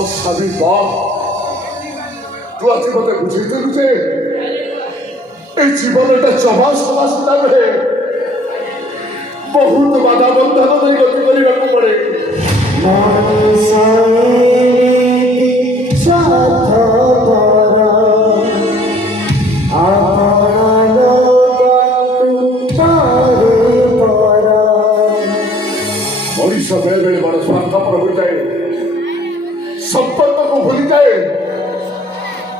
ଆଉ ସ୍ୱାମୀ ବାପ ତୁ ଆଜି ମତେ ବୁଝେଇଦେଲୁ ଯେ ଏ ଜୀବନଟା ଜମା ସମାସତା ନୁହେଁ, ବହୁତ ବାଧା ବନ୍ଧନ ଦେଇ ଗତି କରିବାକୁ ପଡେ। ମଣିଷ ବେଳେ ବେଳେ ବଡ଼ ସ୍ୱାର୍ଥପର ହୋଇଥାଏ, ସମ୍ପର୍କକୁ ଭୁଲିଯାଏ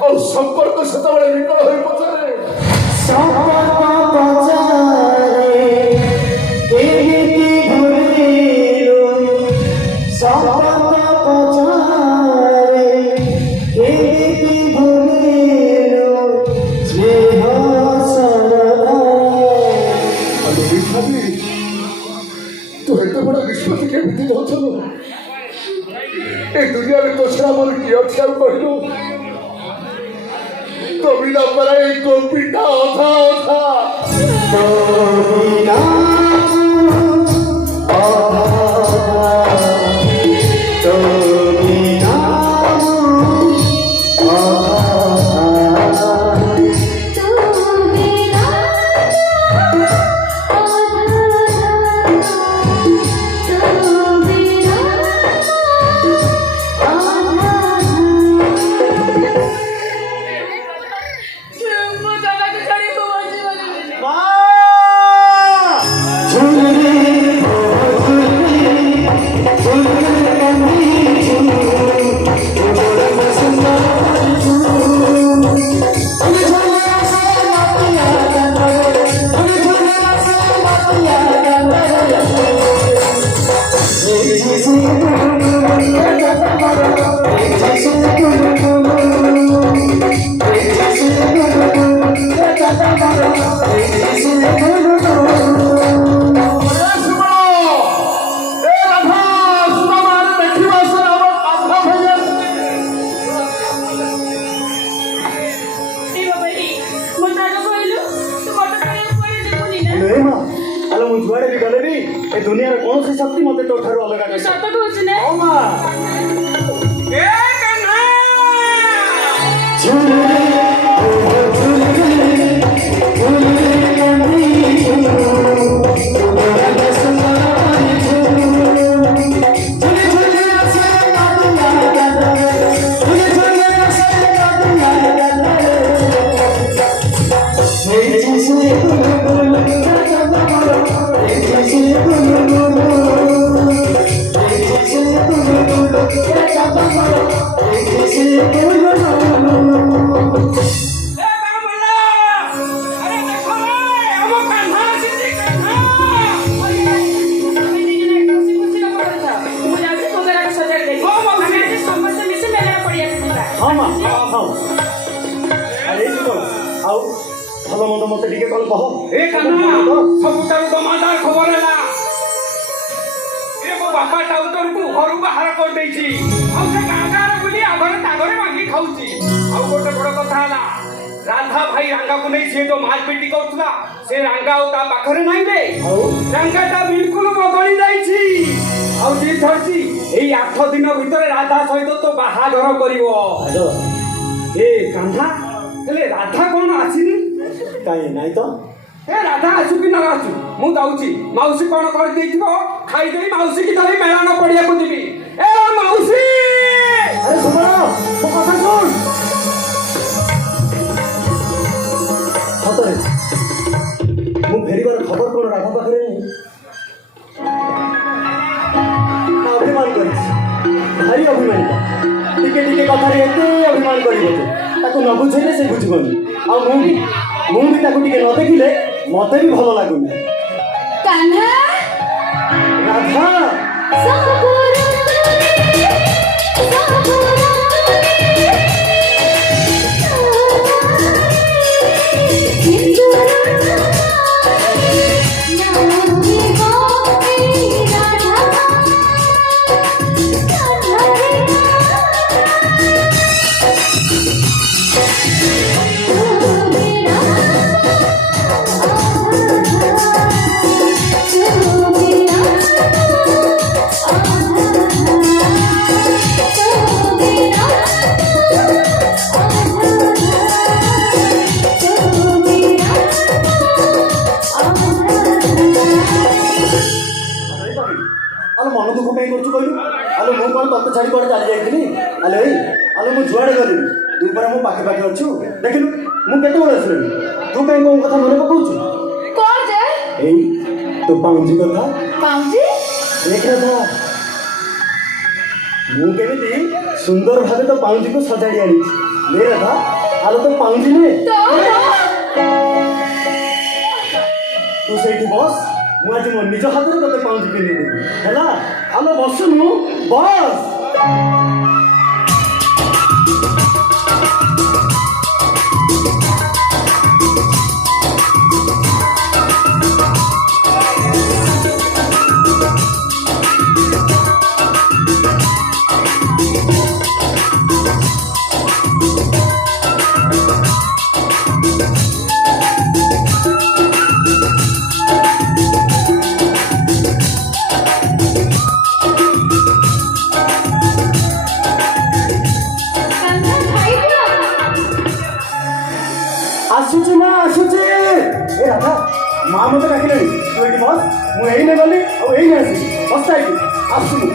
ଆଉ ସମ୍ପର୍କ ସେତେବେଳେ ବିକଳ ହୋଇ ପଚାରେ ତୁ ଏତେ ବଡ଼ ନିଷ୍ପତ୍ତି କେମିତି ନେଉଥିଲୁ? ଏ ଦୁନିଆରେ ତୋ ଛଡ଼ା ମୋର କିଏ ଅଛି ଆଉ କହିଲୁ? ତୋ ବିନା ପରେ ଏଇ ଗୋପୀଟା ଅଧା ଅଧା। दुनिया कौन सी शक्ति मत तो ठारू अलग भल मंद मत टे कल कह सबुठार दमादार खबर है मो बापा टाउटर को घर बाहर कर देछि से गाँगार बुली आगर तागरे मांगी खाऊची आउ गोटे बड़ कथा है राधा भाई रंगा को नहीं सी जो मारपीट करथुला से रंगा ता पाखरे नहीं रे रंगाटा बिल्कुल बदली जाइछि आउ जी धरछि एई 8 दिन भीतर राधा सहित तो बाहाघर करिवो ए कांधा हेले राधा कोन आसीनी काई नाही तो ए राधा आसु कि ना आसु मु जाउची मौसी कोन कर देइथिबो खाई देई मौसी की धरी मेला न पड़िया को दिबी ए मौसी अरे सुनो तो कथा सुन हतरे मु फेरीबार खबर कोन राधा पाखरे अभिमान करिस भारी अभिमान टिके टिके कथा रे एते अभिमान करिबो ताको न बुझेले से बुझबनी आ मु भी ताको टिके न देखिले मते भी भलो लागुनी कान्हा राधा Oh କହୁଛୁ କହିଲୁ? ଆଲୋ ମୁଁ କ'ଣ ତତେ ଛାଡ଼ି କୁଆଡ଼େ ଚାଲି ଯାଇଥିଲି? ଆଲୋ ଏଇ ଆଲୋ ମୁଁ ଯୁଆଡ଼େ ଗଲିଣି ତୁ ପରା ମୋ ପାଖେ ପାଖେ ଅଛୁ। ଦେଖିଲୁ ମୁଁ କେତେବେଳେ ଆସିଲିଣି, ତୁ କାହିଁ ମୋ କଥା ମନେ ପକାଉଛୁ? କଣ ଯେ? ଏଇ ତୋ ପାଉଁଜି କଥା। ପାଉଁଜି? ଦେଖ ରାଧା, ମୁଁ କେମିତି ସୁନ୍ଦର ଭାବେ ତୋ ପାଉଁଜିକୁ ସଜାଡ଼ି ଆଣିଛି। ନେ ରାଧା, ଆଲୋ ତୋ ପାଉଁଜି ନେ। ତୁ ସେଇଠି ବସ, ମୁଁ ଆଜି ମୋ ନିଜ ହାତରେ ତୋତେ ପାଉଁଜି ପିନ୍ଧେଇଦେବି ହେଲା। ଆଲୋ ବସୁନୁ, ବସ। ଆସୁଛି ନା ଆସୁଛି। ଏ ରାଧା, ମା ମତେ ଡାକିଲେଣି, ତୁ ଏଇଠି ବସ। ମୁଁ ଏଇନେ ଗଲି ଆଉ ଏଇନେ ଆସିବି। ବସ୍ତା ଏଇଠି, ଆସୁନି।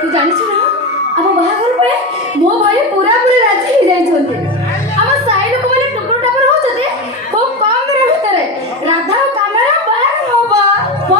तू जानी ना, अब बाहर पे मो भाई पूरा